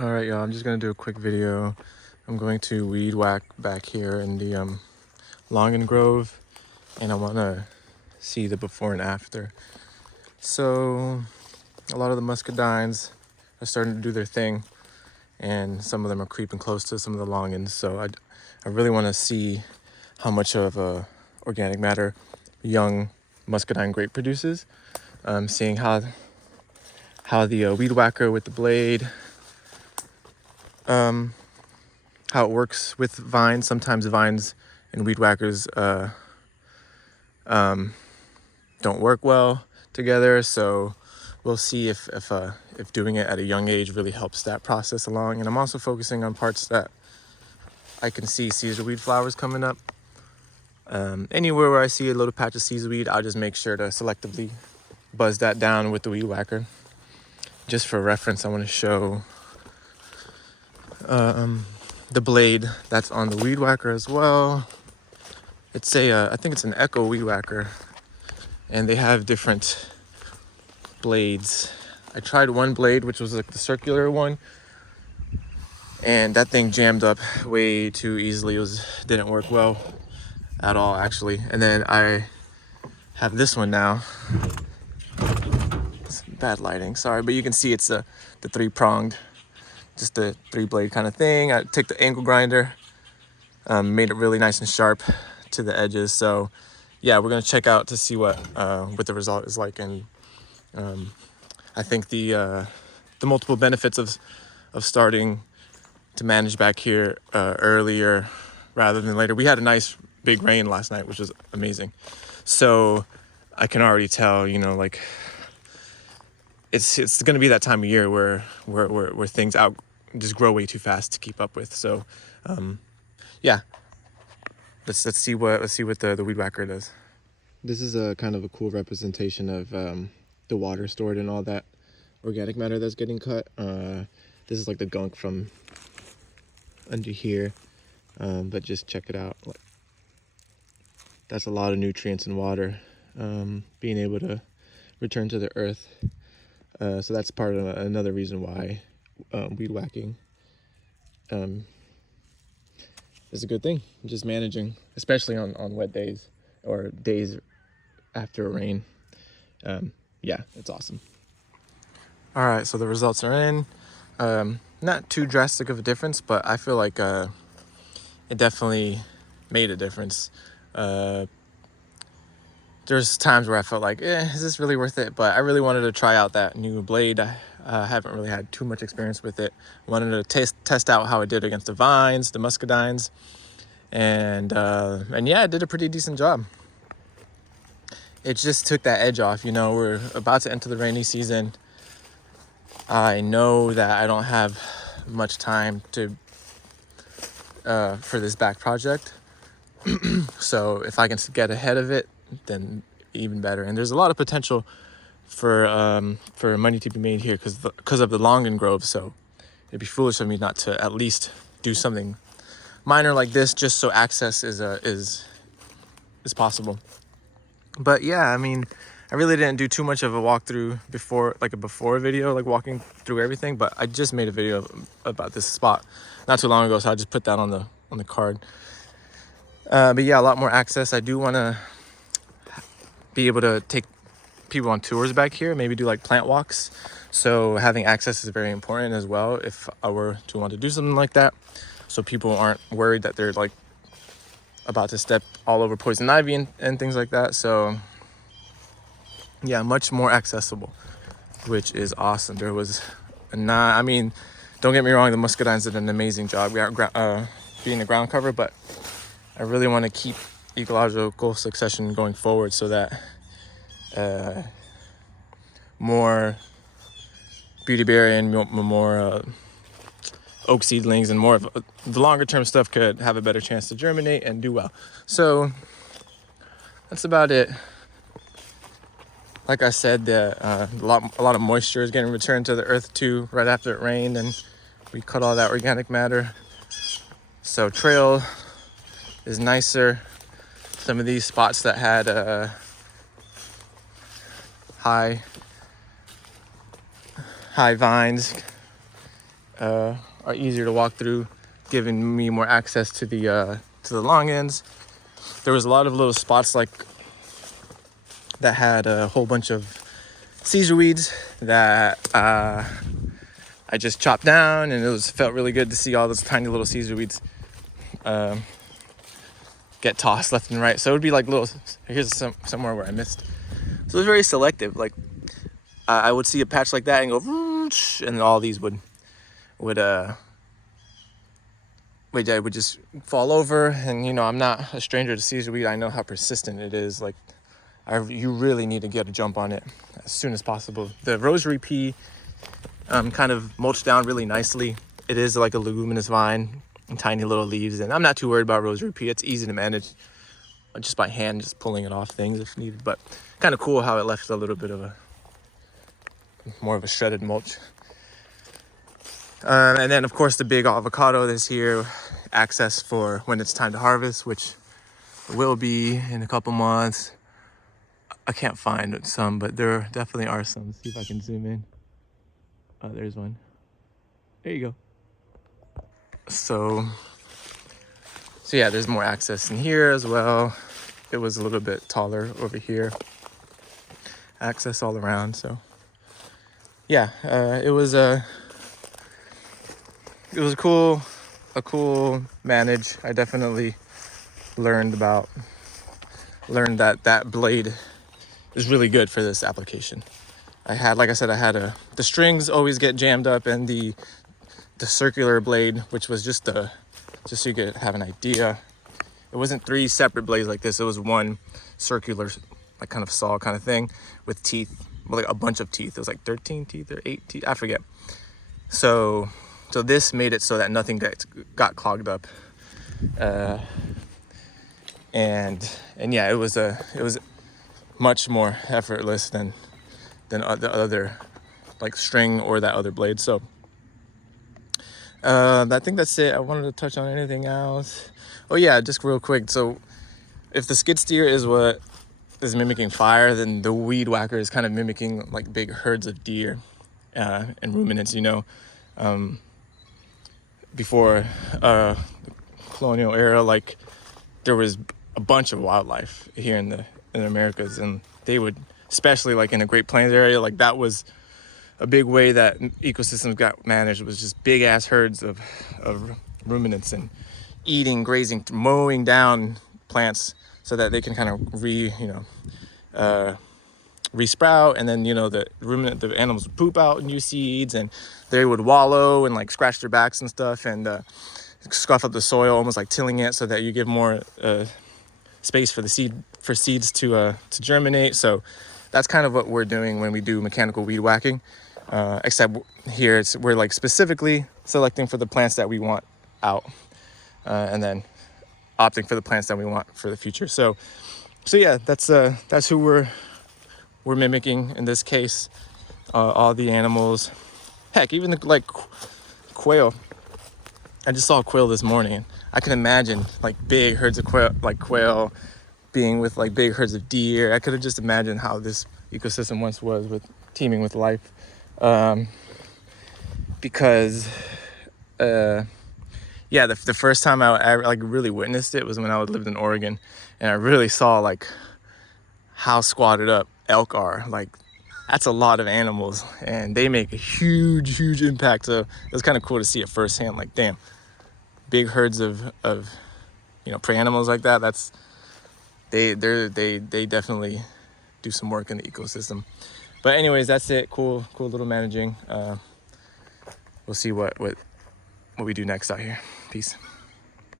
All right, y'all, I'm just gonna do a quick video. I'm going to weed whack back here in the Long Grove, and I wanna see the before and after. So a lot of the muscadines are starting to do their thing, and some of them are creeping close to some of the longans. So I really wanna see how much of organic matter young muscadine grape produces. Seeing how the weed whacker with the blade, how it works with vines. Sometimes vines and weed whackers don't work well together, so we'll see if doing it at a young age really helps that process along. And I'm also focusing on parts that I can see Caesar weed flowers coming up. Anywhere where I see a little patch of Caesar weed, I'll just make sure to selectively buzz that down with the weed whacker. Just for reference, I want to show the blade that's on the weed whacker as well. It's I think it's an ECHO weed whacker, and they have different blades. I tried one blade, which was like the circular one, and that thing jammed up way too easily. Didn't work well at all, actually. And then I have this one now. It's bad lighting, sorry, but you can see it's the three-pronged, just the three-blade kind of thing. I took the angle grinder, made it really nice and sharp to the edges. So yeah, we're gonna check out to see what the result is like. And I think the multiple benefits of starting to manage back here earlier rather than later. We had a nice big rain last night, which was amazing. So I can already tell, like it's gonna be that time of year where things just grow way too fast to keep up with. So yeah, let's see what the weed whacker does. This is a kind of a cool representation of the water stored and all that organic matter that's getting cut. This is like the gunk from under here, but just check it out. That's a lot of nutrients and water being able to return to the earth. So that's part of another reason why weed whacking is a good thing. Just managing, especially on wet days or days after a rain. Yeah, it's awesome. All right, so the results are in. Not too drastic of a difference, but I feel like it definitely made a difference. There's times where I felt like, is this really worth it? But I really wanted to try out that new blade. I haven't really had too much experience with it. Wanted to test out how it did against the vines, the muscadines, and yeah, it did a pretty decent job. It just took that edge off. We're about to enter the rainy season. I know that I don't have much time for this back project. So if I can get ahead of it, then even better. And there's a lot of potential for money to be made here because of the Long Grove. So it'd be foolish of me not to at least do something minor like this, just so access is possible. But yeah, I mean, I really didn't do too much of a walkthrough before, like a before video, like walking through everything. But I just made a video about this spot not too long ago, so I just put that on the card. But yeah, a lot more access. I do want to be able to take people on tours back here, maybe do like plant walks. So having access is very important as well if I were to want to do something like that, so people aren't worried that they're like about to step all over poison ivy and things like that. So yeah, much more accessible, which is awesome. There was I mean, don't get me wrong, the muscadines did an amazing job being the ground cover, but I really want to keep ecological succession going forward so that more beautyberry and more oak seedlings and more of the longer term stuff could have a better chance to germinate and do well. So that's about it. Like I said, a lot of moisture is getting returned to the earth too right after it rained, and we cut all that organic matter. So trail is nicer. Some of these spots that had high vines are easier to walk through, giving me more access to the long ends. There was a lot of little spots like that had a whole bunch of Caesar weeds that I just chopped down, and it felt really good to see all those tiny little Caesar weeds get tossed left and right. So it would be like little, here's somewhere where I missed. So it was very selective. Like I would see a patch like that and go, and all these would just fall over. And you know, I'm not a stranger to Caesar weed. I know how persistent it is. Like you really need to get a jump on it as soon as possible. The rosary pea kind of mulched down really nicely. It is like a leguminous vine and tiny little leaves, and I'm not too worried about rosary pea. It's easy to manage just by hand, just pulling it off things if needed. But kind of cool how it left a little bit of more of a shredded mulch. And then of course the big avocado this year, access for when it's time to harvest, which will be in a couple months. I can't find some, but there definitely are some. See if I can zoom in. Oh, there's one. There you go. So yeah, there's more access in here as well. It was a little bit taller over here. Access all around. So yeah, it was a cool manage. I definitely learned that blade is really good for this application. Like I said, the strings always get jammed up, and the circular blade, which was just so you could have an idea, it wasn't 3 separate blades like this. It was one circular, like kind of saw kind of thing with teeth, like a bunch of teeth. It was like 13 teeth or 8 teeth, I forget. So this made it so that nothing got clogged up, and yeah, it was much more effortless than the other like string or that other blade. So I think that's it. I wanted to touch on anything else. Oh yeah, just real quick. So if the skid steer is what is mimicking fire, then the weed whacker is kind of mimicking like big herds of deer and ruminants. You know, before the colonial era, like there was a bunch of wildlife here in the Americas, and they would, especially like in the Great Plains area, like that was a big way that ecosystems got managed, was just big ass herds of ruminants and eating, grazing, mowing down plants so that they can kind of re-sprout, and then the animals would poop out new seeds, and they would wallow and like scratch their backs and stuff, and scuff up the soil, almost like tilling it, so that you give more space for seeds to germinate. So that's kind of what we're doing when we do mechanical weed whacking, except here we're like specifically selecting for the plants that we want out, and then opting for the plants that we want for the future. So yeah, that's who we're mimicking in this case. All the animals, heck, even like quail. I just saw a quail this morning, and I can imagine like big herds of quail being with like big herds of deer. I could have just imagined how this ecosystem once was, with teeming with life, because yeah, the first time I like really witnessed it was when I lived in Oregon, and I really saw like how squatted up elk are. Like that's a lot of animals, and they make a huge impact. So it was kind of cool to see it firsthand. Like, damn, big herds of prey animals like that. They definitely do some work in the ecosystem. But anyways, that's it. Cool little managing. We'll see what we do next out here. Peace.